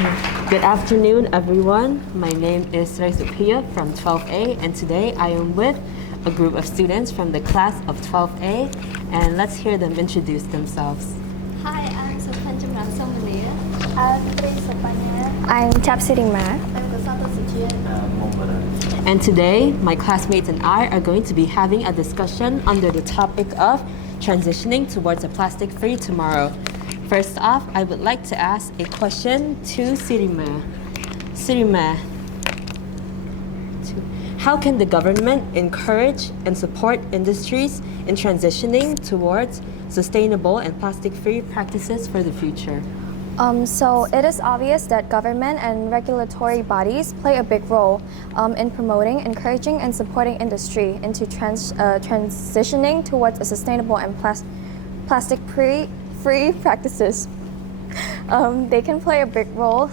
Good afternoon, everyone. My name is Srisupriya from 12A, and today I am with a group of students from the class of 12A, and let's hear them introduce themselves. Hi, I'm Supanjamran Somalia. I'm Trisopanya. I'm Tapsiring Ma. I'm Gosata Sujian. And today, my classmates and I are going to be having a discussion under the topic of transitioning towards a plastic-free tomorrow. First off, I would like to ask a question to Sirima. Sirima, how can the government encourage and support industries in transitioning towards sustainable and plastic-free practices for the future? So it is obvious that government and regulatory bodies play a big role in promoting, encouraging, and supporting industry into transitioning towards a sustainable and plastic-free practices. They can play a big role.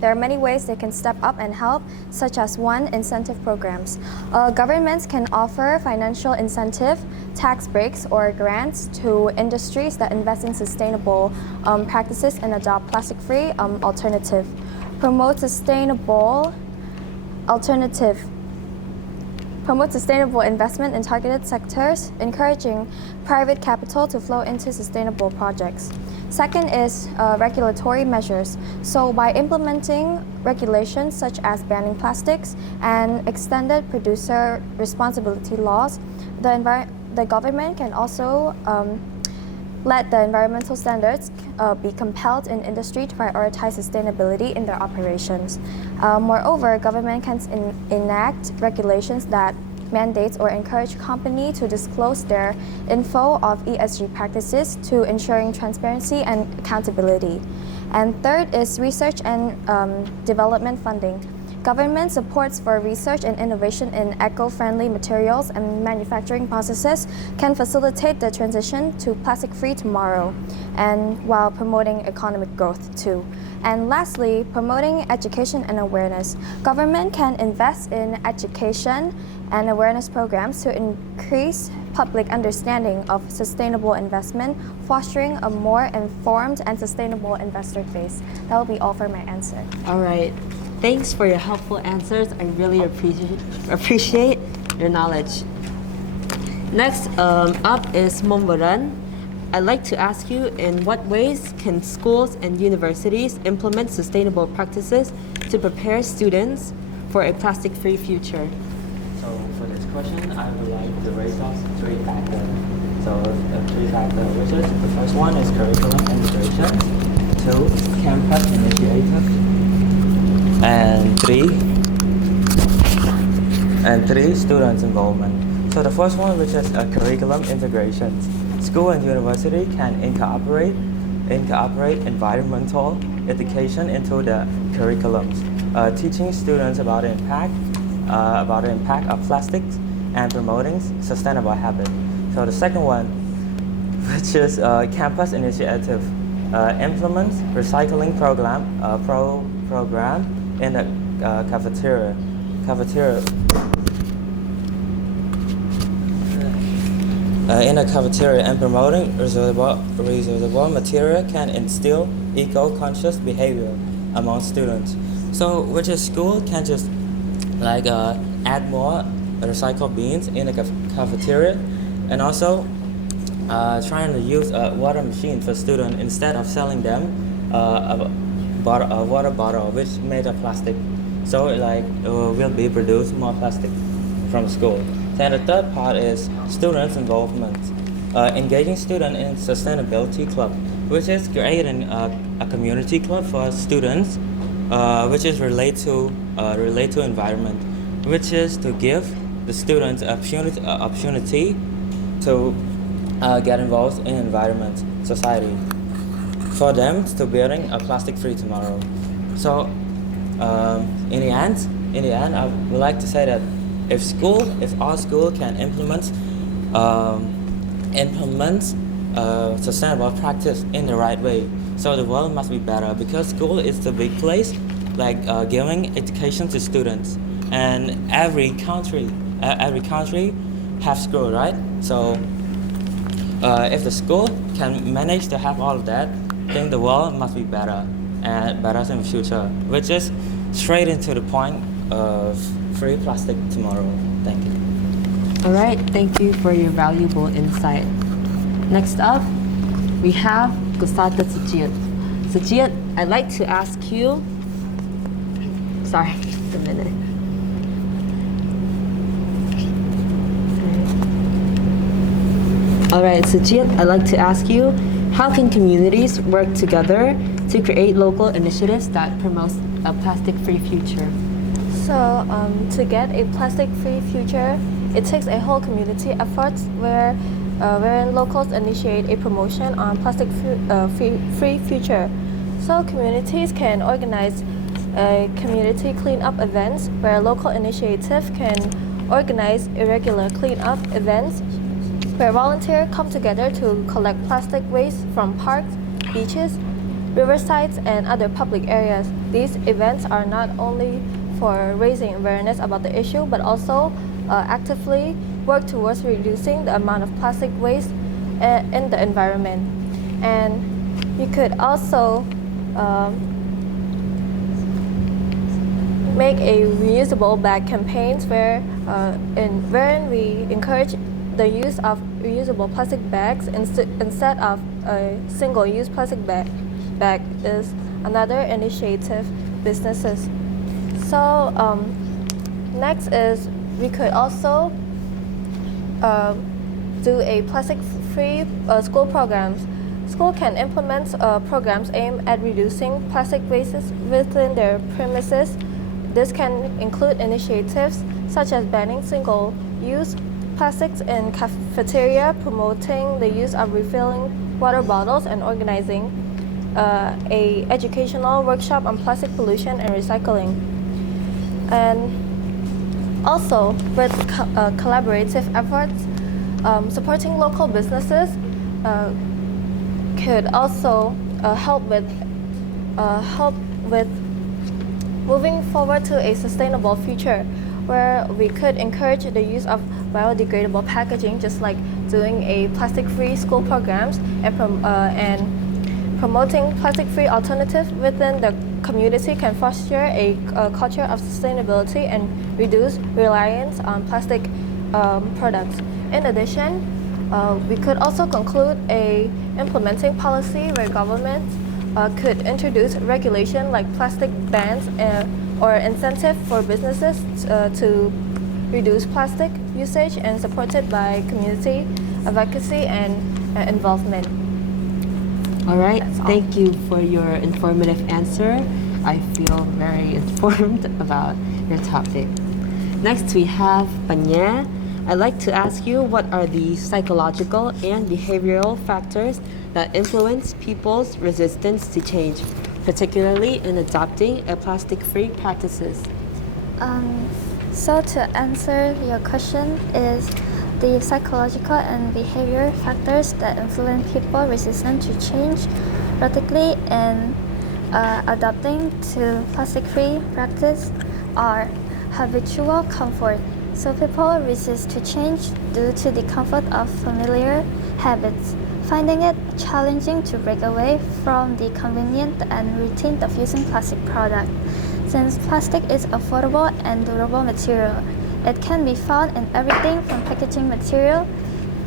There are many ways they can step up and help, such as one, incentive programs. Governments can offer financial incentive, tax breaks, or grants to industries that invest in sustainable practices and adopt plastic-free alternative. Promote sustainable investment in targeted sectors, encouraging private capital to flow into sustainable projects. Second is regulatory measures. So by implementing regulations such as banning plastics and extended producer responsibility laws, the government can also let the environmental standards be compelled in industry to prioritize sustainability in their operations. Moreover, government can enact regulations that mandates or encourage company to disclose their info of ESG practices to ensuring transparency and accountability. And third is research and development funding. Government supports for research and innovation in eco-friendly materials and manufacturing processes can facilitate the transition to plastic-free tomorrow, and while promoting economic growth too. And lastly, promoting education and awareness. Government can invest in education and awareness programs to increase public understanding of sustainable investment, fostering a more informed and sustainable investor base. That will be all for my answer. All right. Thanks for your helpful answers. I really appreciate your knowledge. Next up is Mombaran. I'd like to ask you, in what ways can schools and universities implement sustainable practices to prepare students for a plastic-free future? So for this question, I would like to raise up three factors. So the three factors, which is the first one is curriculum integration, two, campus initiative, and three, students involvement. So the first one, which is curriculum integration. School and university can incorporate environmental education into the curriculums, teaching students about the impact of plastics and promoting sustainable habits. So the second one, which is campus initiative, implements recycling program in the cafeteria and promoting reusable material can instill eco-conscious behavior among students. So which is school can just add more recycled beans in the cafeteria, and also trying to use a water machine for students instead of selling them a water bottle which made of plastic. So will be produced more plastic from school. Then the third part is students' involvement. Engaging students in sustainability club, which is creating a community club for students, which is relate to environment, which is to give the students opportunity to get involved in environment, society, for them to building a plastic-free tomorrow. So in the end, I would like to say that if our school can implement sustainable practice in the right way, so the world must be better, because school is the big place, giving education to students, and every country have school, right? So if the school can manage to have all of that, then the world must be better. and better in the future, which is straight into the point of free plastic tomorrow. Thank you. All right, thank you for your valuable insight. Next up, we have Gusata Sujit. Sujit, I'd like to ask you, sorry, just a minute. All right, Sujit, I'd like to ask you, how can communities work together to create local initiatives that promote a plastic-free future? So, to get a plastic-free future, it takes a whole community effort wherein locals initiate a promotion on plastic-free future. So, communities can organize community cleanup events where local initiative can organize irregular cleanup events where volunteers come together to collect plastic waste from parks, beaches, riversides, and other public areas. These events are not only for raising awareness about the issue, but also actively work towards reducing the amount of plastic waste in the environment. And you could also make a reusable bag campaigns wherein we encourage the use of reusable plastic bags instead of a single-use plastic bag is another initiative businesses. So next is we could also do a plastic-free school programs. School can implement programs aimed at reducing plastic wastes within their premises. This can include initiatives such as banning single-use plastics in cafeteria, promoting the use of refilling water bottles, and organizing a educational workshop on plastic pollution and recycling. And also, with collaborative efforts, supporting local businesses could also help with moving forward to a sustainable future, where we could encourage the use of biodegradable packaging, just like doing a plastic-free school programs and promoting plastic-free alternatives within the community can foster a culture of sustainability and reduce reliance on plastic products. In addition, we could also conclude a implementing policy where governments could introduce regulation like plastic bans or incentive for businesses to reduce plastic usage, and supported by community advocacy and involvement. All right, thank you for your informative answer. I feel very informed about your topic. Next, we have Panya. I'd like to ask you, what are the psychological and behavioral factors that influence people's resistance to change, particularly in adopting a plastic-free practices? So to answer your question is the psychological and behavior factors that influence people resistant to change, particularly in adopting to plastic-free practice, are habitual comfort. So people resist to change due to the comfort of familiar habits, finding it challenging to break away from the convenient and routine of using plastic products. Since plastic is affordable and durable material, it can be found in everything from packaging material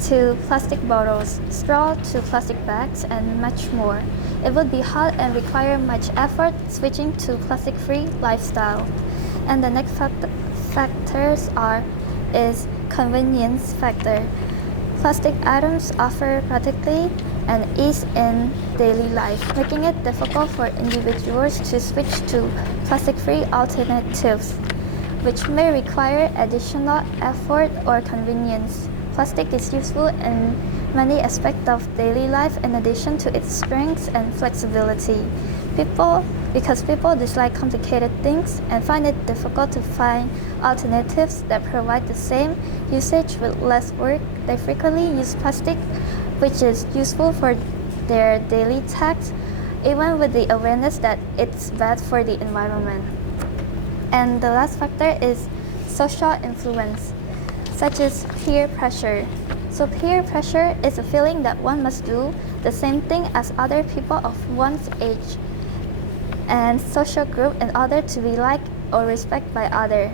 to plastic bottles, straw to plastic bags, and much more. It would be hard and require much effort switching to plastic-free lifestyle. And the next factors is convenience factor. Plastic items offer practically and ease in daily life, making it difficult for individuals to switch to plastic-free alternatives, which may require additional effort or convenience. Plastic is useful in many aspects of daily life in addition to its strengths and flexibility. Because people dislike complicated things and find it difficult to find alternatives that provide the same usage with less work, they frequently use plastic, which is useful for their daily tasks, even with the awareness that it's bad for the environment. And the last factor is social influence, such as peer pressure. So peer pressure is a feeling that one must do the same thing as other people of one's age. and social group in order to be liked or respected by others.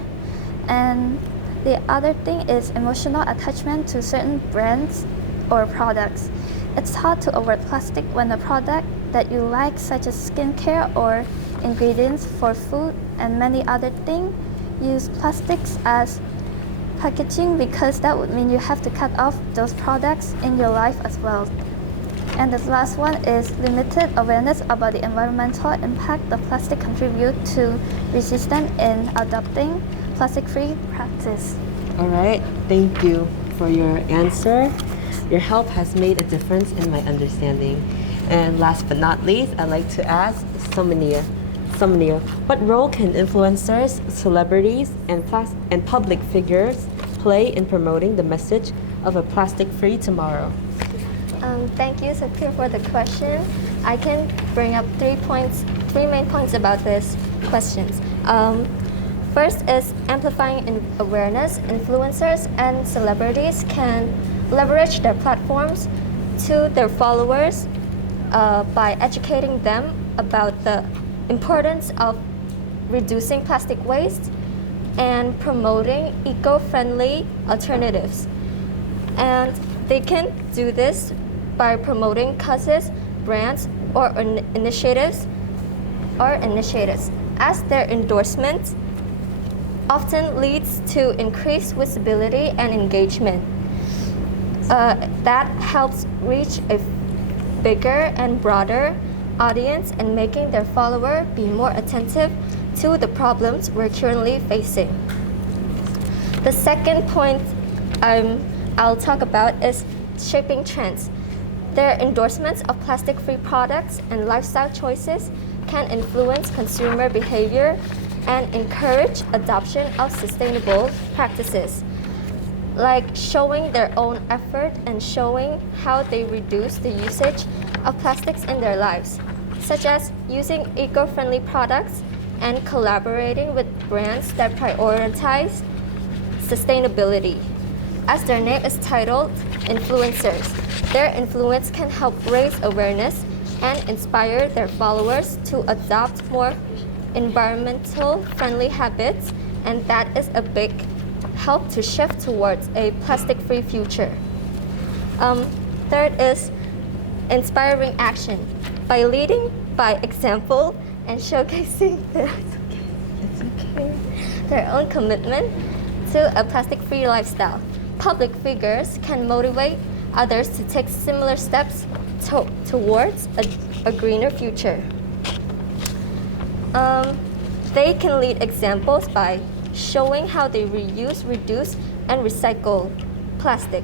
And the other thing is emotional attachment to certain brands or products. It's hard to avoid plastic when a product that you like, such as skincare or ingredients for food and many other things, use plastics as packaging, because that would mean you have to cut off those products in your life as well. And the last one is limited awareness about the environmental impact of plastic contribute to resistance in adopting plastic-free practice. All right, thank you for your answer. Your help has made a difference in my understanding. And last but not least, I'd like to ask Somania, what role can influencers, celebrities, and public figures play in promoting the message of a plastic-free tomorrow? Thank you, Sakir, for the question. I can bring up three main points about this questions. First is amplifying awareness. Influencers and celebrities can leverage their platforms to their followers by educating them about the importance of reducing plastic waste and promoting eco-friendly alternatives. And they can do this by promoting causes, brands, or initiatives, as their endorsement often leads to increased visibility and engagement. That helps reach a bigger and broader audience and making their follower be more attentive to the problems we're currently facing. The second point I'll talk about is shaping trends. Their endorsements of plastic-free products and lifestyle choices can influence consumer behavior and encourage adoption of sustainable practices, like showing their own effort and showing how they reduce the usage of plastics in their lives, such as using eco-friendly products and collaborating with brands that prioritize sustainability. As their name is titled, influencers, their influence can help raise awareness and inspire their followers to adopt more environmental friendly habits, and that is a big help to shift towards a plastic-free future. Third is inspiring action. By leading by example and showcasing their own commitment to a plastic-free lifestyle, public figures can motivate others to take similar steps towards a greener future. They can lead examples by showing how they reuse, reduce, and recycle plastic,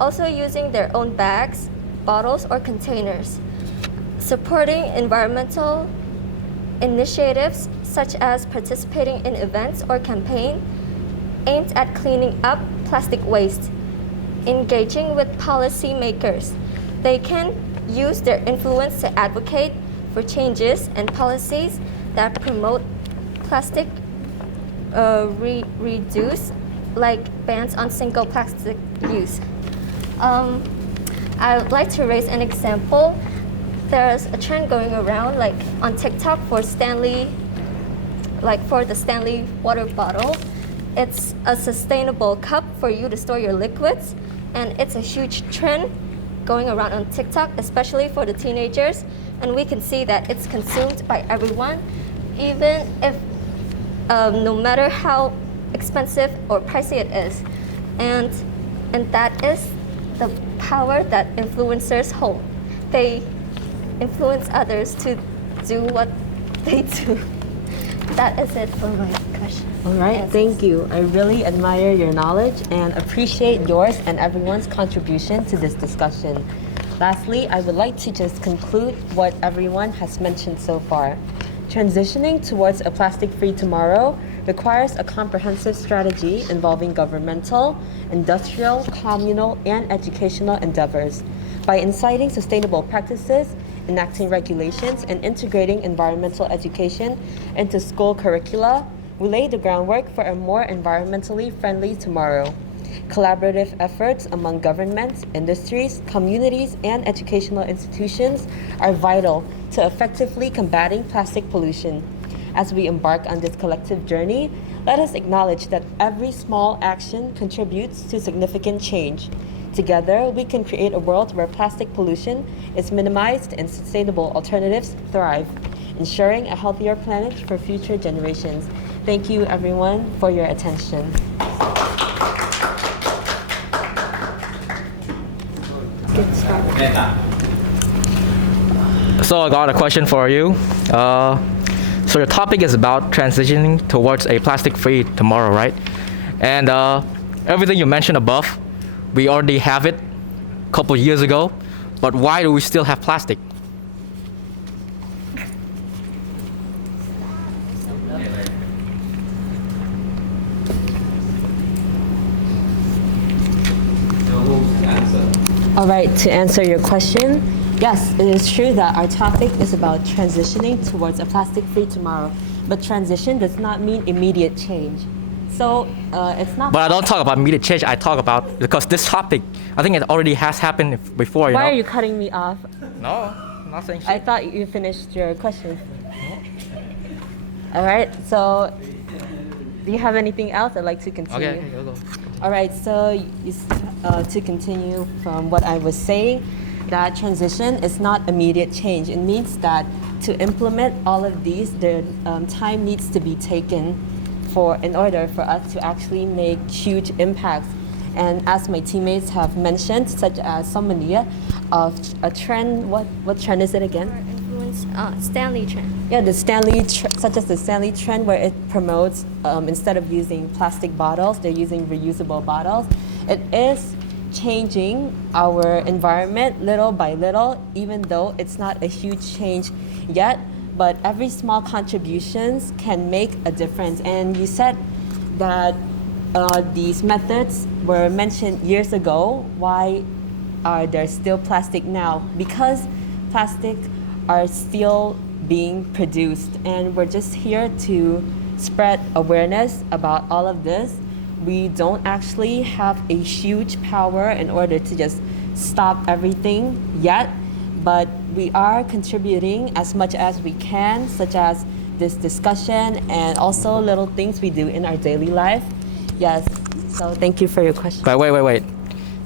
also using their own bags, bottles, or containers, supporting environmental initiatives such as participating in events or campaigns aimed at cleaning up plastic waste, engaging with policymakers. They can use their influence to advocate for changes and policies that promote plastic reduce, like bans on single plastic use. I would like to raise an example. There's a trend going around, like on TikTok, for Stanley, like for the Stanley water bottle. It's a sustainable cup for you to store your liquids, and it's a huge trend going around on TikTok, especially for the teenagers. And we can see that it's consumed by everyone, even if no matter how expensive or pricey it is. And that is the power that influencers hold. They influence others to do what they do. That is it for my question. All right, Answers. thank you. I really admire your knowledge and appreciate yours and everyone's contribution to this discussion. Lastly, I would like to just conclude what everyone has mentioned so far. Transitioning towards a plastic-free tomorrow requires a comprehensive strategy involving governmental, industrial, communal, and educational endeavors. By inciting sustainable practices, enacting regulations, and integrating environmental education into school curricula, we lay the groundwork for a more environmentally friendly tomorrow. Collaborative efforts among governments, industries, communities, and educational institutions are vital to effectively combating plastic pollution. As we embark on this collective journey, let us acknowledge that every small action contributes to significant change. Together, we can create a world where plastic pollution is minimized and sustainable alternatives thrive, ensuring a healthier planet for future generations. Thank you, everyone, for your attention. Get started. So I got a question for you. So your topic is about transitioning towards a plastic-free tomorrow, right? And everything you mentioned above, we already have it a couple years ago, but why do we still have plastic? All right, to answer your question, yes, it is true that our topic is about transitioning towards a plastic-free tomorrow, but transition does not mean immediate change. So it's not. But I don't talk about immediate change. I talk about because this topic, I think it already has happened before. Why know? are you cutting me off? No, I'm not saying shit. I thought you finished your question. All right, so do you have anything else? I'd like to continue. Okay, go. All right, so to continue from what I was saying, that transition is not immediate change. It means that to implement all of these, the time needs to be taken in order for us to actually make huge impacts. And as my teammates have mentioned, such as Somania, of a trend, what trend is it again? Stanley trend. Yeah, such as the Stanley trend, where it promotes instead of using plastic bottles, they're using reusable bottles. It is changing our environment little by little, even though it's not a huge change yet. But every small contributions can make a difference. And you said that these methods were mentioned years ago. Why are there still plastic now? Because plastic are still being produced, and we're just here to spread awareness about all of this. We don't actually have a huge power in order to just stop everything yet, but we are contributing as much as we can, such as this discussion and also little things we do in our daily life. Yes, so thank you for your question. But wait.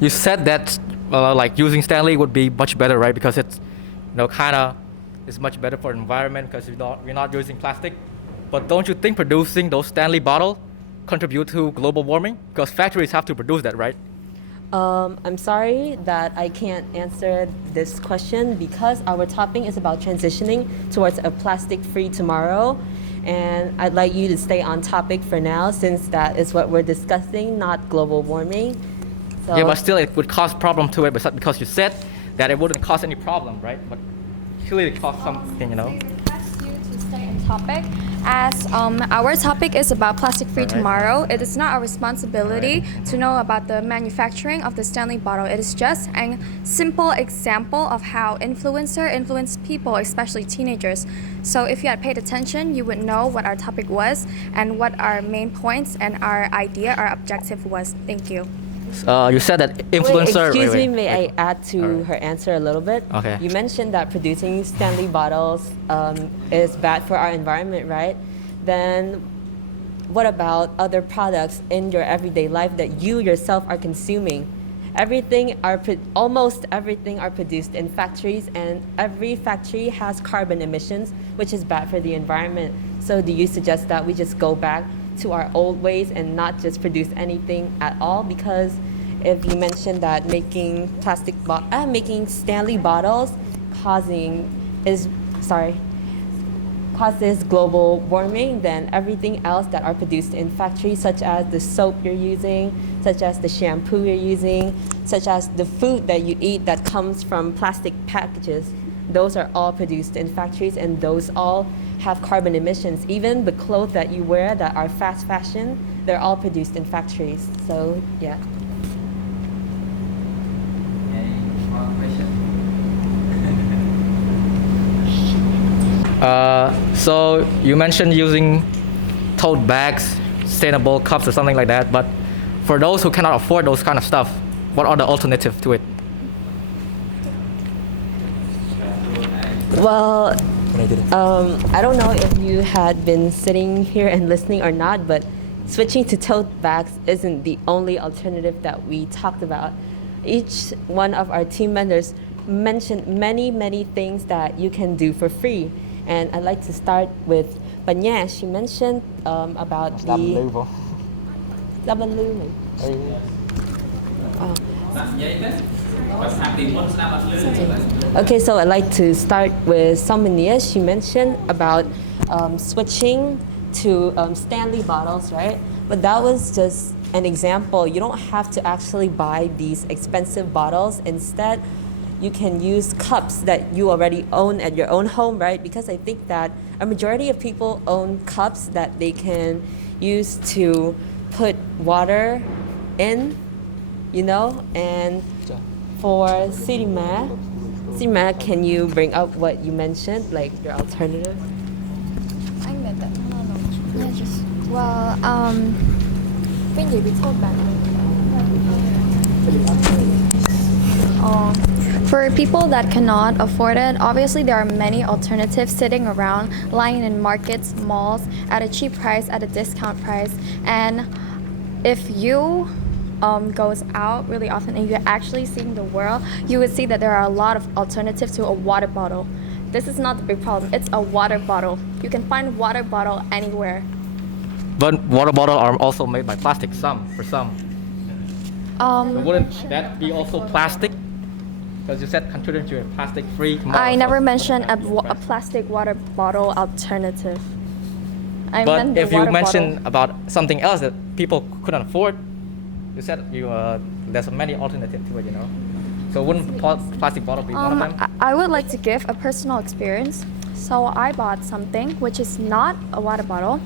You said that like using Stanley would be much better, right? Because it's kind of is much better for the environment because we're not using plastic. But don't you think producing those Stanley bottles contribute to global warming? Because factories have to produce that, right? I'm sorry that I can't answer this question because our topic is about transitioning towards a plastic-free tomorrow. And I'd like you to stay on topic for now since that is what we're discussing, not global warming. So, Yeah, but still it would cause problem to it because you said that it wouldn't cause any problem, right? But clearly it caused something, Ask you to stay in topic. As our topic is about plastic-free Alright. tomorrow, it is not our responsibility to know about the manufacturing of the Stanley bottle. It is just a simple example of how influencer influence people, especially teenagers. So if you had paid attention, you would know what our topic was and what our main points and our idea, our objective was. Thank you. You said that influencer. Excuse me, wait. may I add to Alright. her answer a little bit? Okay. You mentioned that producing Stanley bottles is bad for our environment, right? Then what about other products in your everyday life that you yourself are consuming? Almost everything are produced in factories, and every factory has carbon emissions, which is bad for the environment. So do you suggest that we just go back to our old ways and not just produce anything at all? Because if you mentioned that making Stanley bottles causes global warming, then everything else that are produced in factories, such as the soap you're using, such as the shampoo you're using, such as the food that you eat that comes from plastic packages, those are all produced in factories, and those all have carbon emissions. Even the clothes that you wear that are fast fashion, they're all produced in factories. So yeah. So you mentioned using tote bags, sustainable cups or something like that, but for those who cannot afford those kind of stuff, what are the alternatives to it? Well, I don't know if you had been sitting here and listening or not, but switching to tote bags isn't the only alternative that we talked about. Each one of our team members mentioned many things that you can do for free. And I'd like to start with Banya. She mentioned about the... Laban Okay, so I'd like to start with Samania. She mentioned about switching to Stanley bottles, right? But that was just an example. You don't have to actually buy these expensive bottles. Instead, you can use cups that you already own at your own home, right? Because I think that a majority of people own cups that they can use to put water in, you know? And for Sirima, can you bring up what you mentioned, like your alternative? For people that cannot afford it, obviously there are many alternatives sitting around, lying in markets, malls, at a cheap price, at a discount price. And if you goes out really often and you're actually seeing the world, you would see that there are a lot of alternatives to a water bottle. This is not the big problem. It's a water bottle. You can find water bottle anywhere. But water bottles are also made by plastic, for some. So wouldn't that be also plastic? Because you said contributing to a plastic-free tomorrow. I never mentioned a plastic water bottle alternative. I But meant the if you water mentioned bottle. about something else that people couldn't afford, you said there's many alternatives to it, you know. So wouldn't plastic bottle be one of them? I would like to give a personal experience. So I bought something which is not a water bottle,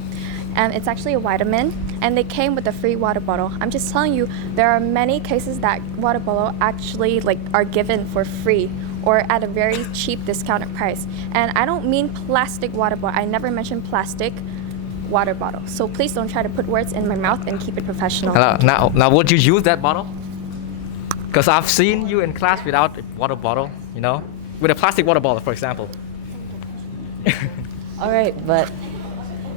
and it's actually a vitamin, and they came with a free water bottle. I'm just telling you, there are many cases that water bottle actually are given for free or at a very cheap discounted price. And I don't mean plastic water bottle. I never mentioned plastic water bottle. So please don't try to put words in my mouth and keep it professional. Now would you use that bottle? Because I've seen you in class without a water bottle, you know, with a plastic water bottle, for example. All right, but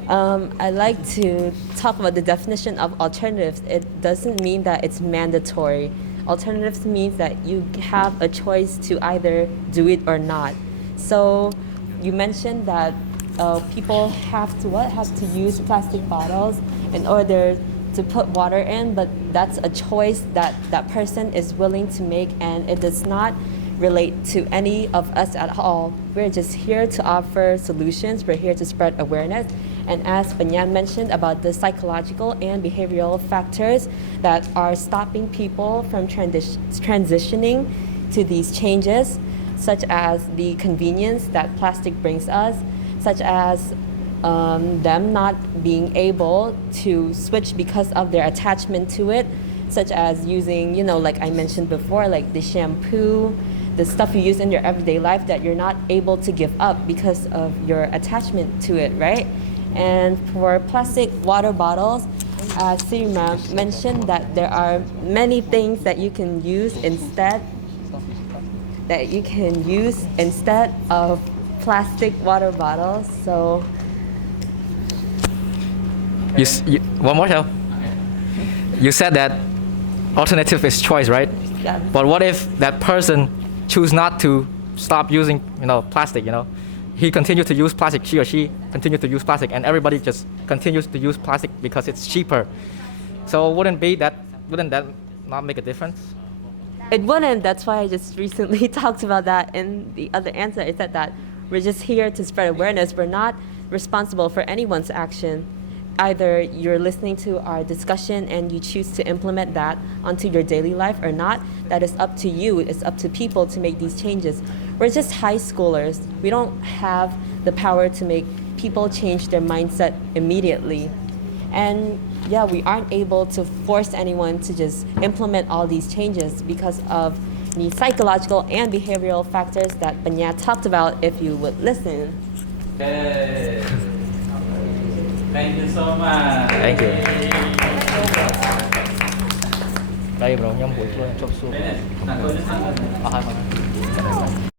I'd like to talk about the definition of alternatives. It doesn't mean that it's mandatory. Alternatives means that you have a choice to either do it or not. So you mentioned that people have to use plastic bottles in order to put water in, but that's a choice that that person is willing to make, and it does not relate to any of us at all. We're just here to offer solutions. We're here to spread awareness. And as Banyan mentioned about the psychological and behavioral factors that are stopping people from transitioning to these changes, such as the convenience that plastic brings us, such as them not being able to switch because of their attachment to it, such as using, like I mentioned before, like the shampoo, the stuff you use in your everyday life that you're not able to give up because of your attachment to it, right? And for plastic water bottles, Sirima mentioned that there are many things that you can use instead of plastic water bottles. So one more time. You said that alternative is choice, right? Yeah. But what if that person choose not to stop using, plastic, He continues to use plastic, he or she continues to use plastic, and everybody just continues to use plastic because it's cheaper. So wouldn't that not make a difference? it wouldn't. That's why I just recently talked about that in the other answer. I said that we're just here to spread awareness. We're not responsible for anyone's action. Either you're listening to our discussion and you choose to implement that onto your daily life or not, that is up to you. It's up to people to make these changes. We're just high schoolers. We don't have the power to make people change their mindset immediately. And yeah, we aren't able to force anyone to just implement all these changes because of the psychological and behavioral factors that Banya talked about if you would listen. Okay. Thank you so much. Thank you. Đây bro, nhóm buổi luôn chốt xuống. Finish. Nak kau ni sangat. Faham.